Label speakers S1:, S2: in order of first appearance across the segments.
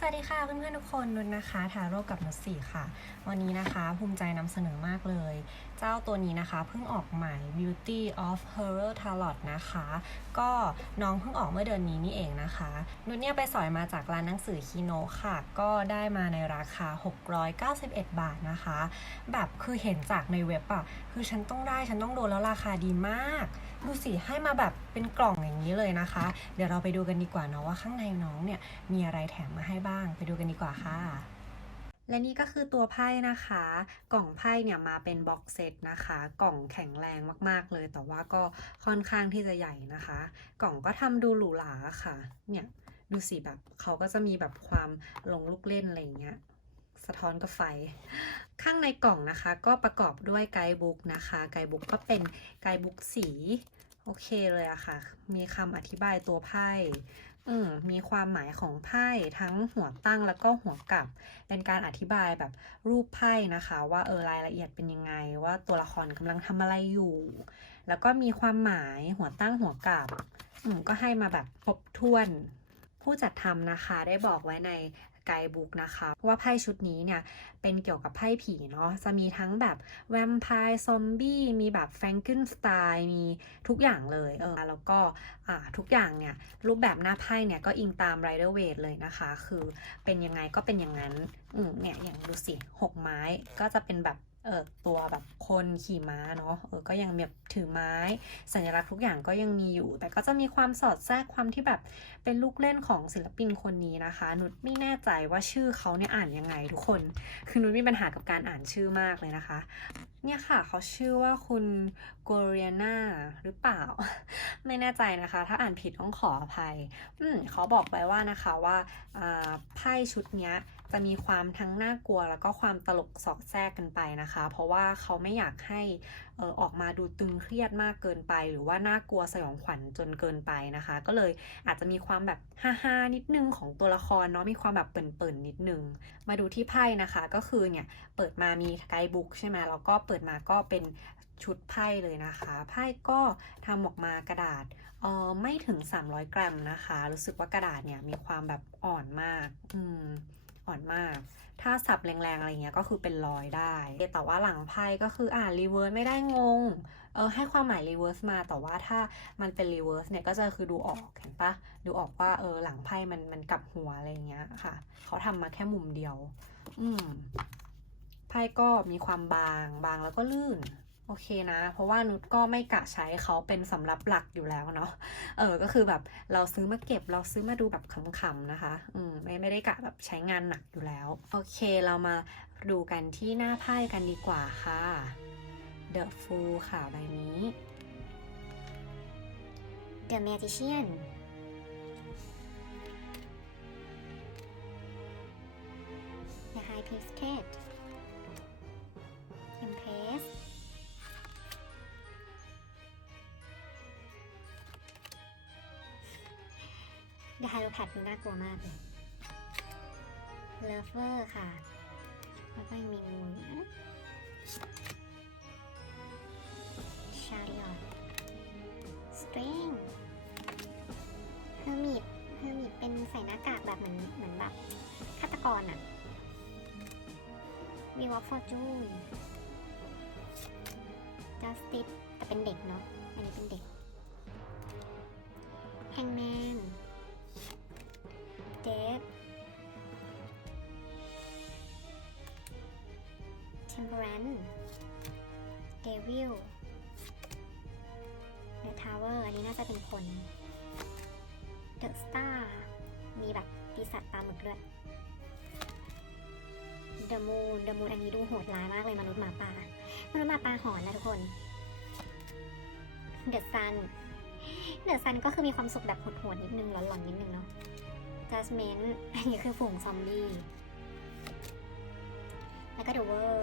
S1: สวัสดีค่ะเพื่อนๆทุกคนนุชนะคะทาโร่กับนุชสี่ค่ะ วันนี้นะคะภูมิใจนำเสนอมากเลยเจ้าตัวนี้นะคะเพิ่งออกใหม่ Beauty of Horror Tarot นะคะ ก็น้องเพิ่งออกเมื่อเดือนนี้นี่เองนะคะนุชเนี่ยไปสอยมาจากร้านหนังสือคีโนค่ะ ก็ได้มาในราคา 691 บาทนะคะ แบบคือเห็นจากในเว็บอะคือฉันต้องได้ฉันต้องโดนแล้วราคาดีมาก ดูสิให้มาแบบเป็นกล่องอย่างนี้เลยนะคะ เดี๋ยวเราไปดูกันดีกว่าเนาะว่าข้างในน้องเนี่ยมีอะไรแถมมาให้บ้าง ไปดูกันดีกว่าค่ะ และนี่ก็คือตัวไพ่นะคะ กล่องไพ่เนี่ยมาเป็นบ็อกเซตนะคะ กล่องแข็งแรงมากๆเลย แต่ว่าก็ค่อนข้างที่จะใหญ่นะคะ กล่องก็ทำดูหรูหราค่ะ เนี่ยดูสิแบบเขาก็จะมีแบบความลงลูกเล่นอะไรอย่างเงี้ยสะท้อนกับไฟ ข้างในกล่องนะคะ ก็ประกอบด้วยไกด์บุ๊กนะคะ ไกด์บุ๊กก็เป็นไกด์บุ๊กสี โอเคเลยอะค่ะ มีคำอธิบายตัวไพ่ อืมมีความหมายของไพ่ทั้งหัวตั้งแล้วก็หัวกลับ เป็นการอธิบายแบบรูปไพ่นะคะ ว่าเออรายละเอียดเป็นยังไง ว่าตัวละครกำลังทำอะไรอยู่ แล้วก็มีความหมายหัวตั้งหัวกลับอืมก็ให้มาแบบครบถ้วนผู้จัดทำนะคะได้บอกไว้ใน ไกด์บุ๊กนะคะว่าไพ่ชุดนี้เนี่ย เป็นเกี่ยวกับไพ่ผีเนาะ จะมีทั้งแบบแวมไพร์ซอมบี้ มีแบบแฟรงกินสไตล์มีทุกอย่างเลย เออ แล้วก็อ่าทุกอย่างเนี่ย รูปแบบหน้าไพ่เนี่ย ก็อิงตามไรเดอร์เวทเลยนะคะ คือเป็นยังไงก็เป็นอย่างนั้น อืมเนี่ย อย่างดูสิหกไม้ก็จะเป็นแบบ เออตัวแบบคนขี่ม้าเนาะเออก็ยังแบบถือไม้ สัญลักษณ์ทุกอย่างก็ยังมีอยู่ แต่ก็จะมีความสอดแทรกความที่แบบเป็นลูกเล่นของศิลปินคนนี้นะคะนุชไม่แน่ใจว่าชื่อเขาเนี่ยอ่านยังไงทุกคน คือนุชมีปัญหากับการอ่านชื่อมากเลยนะคะ เนี่ยค่ะเขาชื่อว่าคุณโกเรียนาหรือเปล่า ไม่แน่ใจนะคะ ถ้าอ่านผิดต้องขออภัย อืมเขาบอกไปว่านะคะว่าอ่าไพ่ชุดเนี้ยจะมีความทั้งน่ากลัวแล้วก็ความตลกสอดแทรกกันไปนะคะ เพราะว่าเขาไม่อยากให้ออออกมาดูตึงเครียดมากเกินไป หรือว่าน่ากลัวสยองขวัญจนเกินไปนะคะ ก็เลยอาจจะมีความแบบฮ่าๆนิดนึงของตัวละครเนาะมีความแบบเปิ่นๆนิดนึง มาดูที่ไพ่นะคะก็คือเนี่ยเปิดมามีไกด์บุ๊กใช่ไหมแล้วก็เปิดมาก็เป็นชุดไพ่เลยนะคะ ไพ่ก็ทำออกมากระดาษเออไม่ถึง 300 กรัมนะคะ รู้สึกว่ากระดาษเนี่ยมีความแบบอ่อนมาก อืม อ่อนมาก ถ้าสับแรงๆอะไรเงี้ยก็คือเป็นรอยได้ แต่ว่าหลังไพ่ก็คืออ่านรีเวิร์สไม่ได้งง เออให้ความหมายรีเวิร์สมา แต่ว่าถ้ามันเป็นรีเวิร์สเนี่ยก็จะคือดูออกเห็นปะดูออกว่าเออหลังไพ่มันมันกลับหัวอะไรเงี้ยค่ะ เขาทำมาแค่มุมเดียว อืมไพ่ก็มีความบางบางแล้วก็ลื่น โอเคนะ เพราะว่านุชก็ไม่กะใช้เขาเป็นสำหรับหลักอยู่แล้วเนาะ เออ ก็คือแบบเราซื้อมาเก็บเราซื้อมาดูแบบขำๆนะคะ อืม ไม่ไม่ได้กะแบบใช้งานหนักอยู่แล้ว โอเค เรามาดูกันที่หน้าไพ่กันดีกว่าค่ะ The Fool ค่ะใบนี้
S2: The Magician The High priestess The Hierophant ดูน่ากลัวมากเลย Lover ค่ะ แล้วก็ยังมีงูนะ Chariot String เฮอร์มิตเฮอร์มิตเป็นใส่หน้ากากแบบเหมือนเหมือนแบบฆาตกรอะวีวอฟฟอร์จูนจัสติสแต่เป็นเด็กเนาะ อันนี้เป็นเด็กแฮงแมน รันเดวิล The Tower อันนี้น่าจะเป็นคน The Star มีแบบปีศาจปลาหมึกด้วย The Moon The Moon อันนี้ดูโหดร้ายมากเลยมนุษย์หมาป่ามนุษย์หมาป่าหอนนะทุกคน The Sun The Sun ก็คือมีความสุขแบบโหดๆนิดนึงหลอนๆนิดนึงเนาะ Judgment อันนี้คือฝูงซอมบี้แล้วก็ The World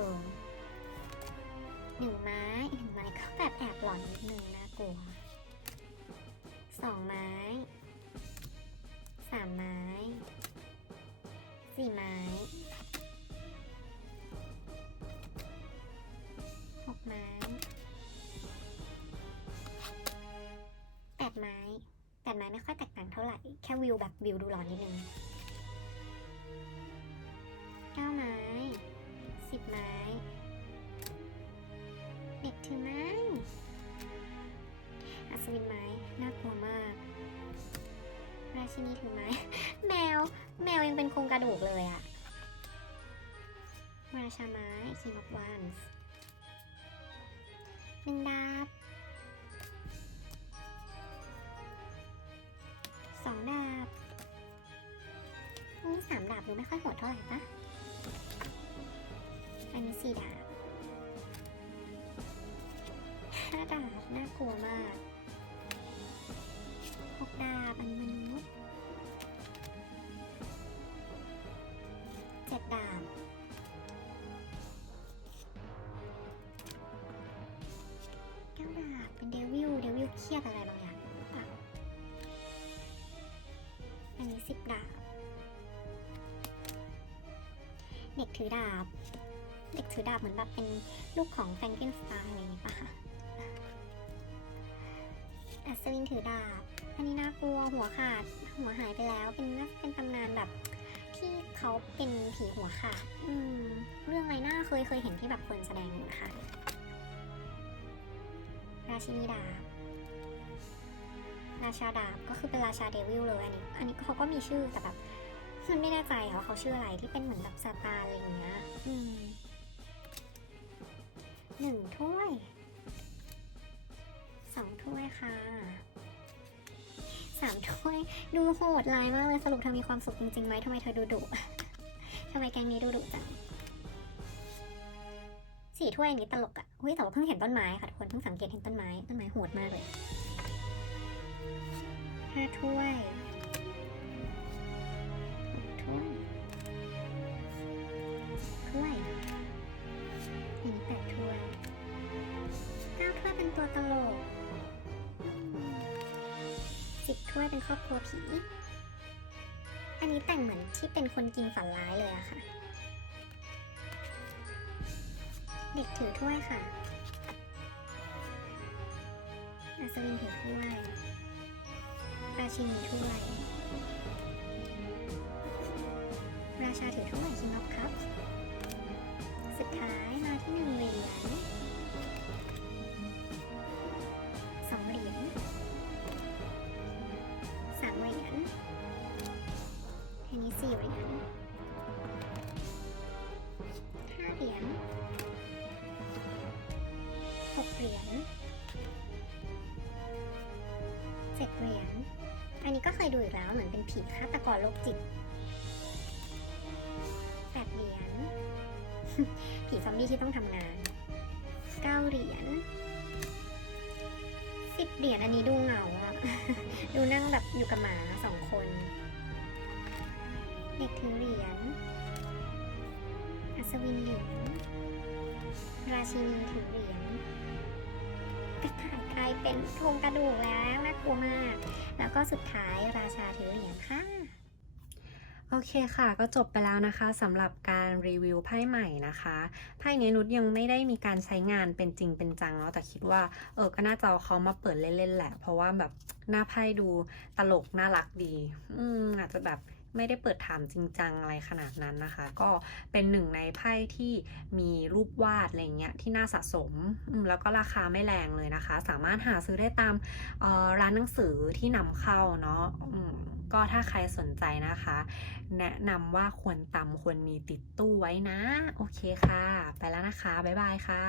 S2: หนึ่งไม้หนึ่งไม้ก็แบบแอบหลอนนิดนึงนะกลัวสองไม้สามไม้สี่ไม้หกไม้แปดไม้แปดไม้ไม่ค่อยแตกต่างเท่าไหร่ แค่วิวแบบวิวดูหลอนนิดนึงเก้าไม้สิบไม้ แมวยังเป็นโครงกระดูกเลยอะราชาไม้ King of Wands หนึ่งดาบสองดาบนี่สามดาบดูไม่ค่อยโหดเท่าไหร่ปะอันนี้สี่ดาบห้าดาบน่ากลัวมาก อันนี้สิบดาบ เด็กถือดาบ เด็กถือดาบเหมือนแบบเป็นลูกของแฟรงเกนสไตน์อะไรอย่างงี้ปะคะอัศวินถือดาบ อันนี้น่ากลัวหัวขาด หัวหายไปแล้ว เป็นน่าเป็นตำนานแบบที่เขาเป็นผีหัวขาด อืม เรื่องอะไรน่าเคยเคยเห็นที่แบบคนแสดงนะคะ ราชินีดาบ ราชาดาบก็คือเป็นราชาเดวิลเลยอันนี้ อันนี้เขาก็มีชื่อแต่แบบมันไม่แน่ใจว่าเขาชื่ออะไรที่เป็นเหมือนแบบซาตานอะไรอย่างเงี้ย อืมหนึ่งถ้วยสองถ้วยค่ะสามถ้วย ดูโหดร้ายมากเลยสรุปเธอมีความสุขจริงๆไหมทำไมเธอดูดุทำไมแกงนี้ดูดุจังสี่ถ้วยอันนี้ตลกอะเฮ้ยแต่ว่าเพิ่งเห็นต้นไม้ค่ะทุกคนเพิ่งสังเกตเห็นต้นไม้ต้นไม้โหดมากเลย ห้าถ้วยหกถ้วยถ้วยอันนี้แปดถ้วยเก้าถ้วยเป็นตัวตลกสิบถ้วยเป็นครอบครัวผี อันนี้แต่งเหมือนที่เป็นคนกินฝันร้ายเลยอะค่ะ เด็กถือถ้วยค่ะอัศวินถือถ้วย ราชินีถ้วย ราชาถือถ้วยคิงออฟคัพสุดท้ายมาที่หนึ่งเหรียญสองเหรียญสามเหรียญอันนี้สี่เหรียญ แล้วเหมือนเป็นผีฆาตกรโรคจิตแปดเหรียญ ผีซอมบี้ที่ต้องทำงานเก้าเหรียญสิบเหรียญอันนี้ดูเหงาอะดูนั่งแบบอยู่กับหมาสองคน เด็กถือเหรียญ อัศวินเหรียญราชินีถือเหรียญ กระต่ายกลายเป็นโครงกระดูกแล้วน่ากลัวมาก แล้วก็สุดท้ายราชาถือเหรียญค่ะ
S1: โอเคค่ะ ก็จบไปแล้วนะคะสำหรับการรีวิวไพ่ใหม่นะคะไพ่นี้นุชยังไม่ได้มีการใช้งานเป็นจริงเป็นจังเนาะแต่คิดว่าเออก็น่าจะเอาเขามาเปิดเล่นๆแหละ เพราะว่าแบบหน้าไพ่ดูตลกน่ารักดี อืมอาจจะแบบ ไม่ได้เปิดถามจริงจังอะไรขนาดนั้นนะคะ ก็เป็นหนึ่งในไพ่ที่มีรูปวาดอะไรเงี้ยที่น่าสะสมแล้วก็ราคาไม่แรงเลยนะคะ สามารถหาซื้อได้ตามร้านหนังสือที่นำเข้าเนาะก็ถ้าใครสนใจนะคะ แนะนำว่าควรตำควรมีติดตู้ไว้นะ โอเคค่ะ ไปแล้วนะคะ บ๊ายบายค่ะ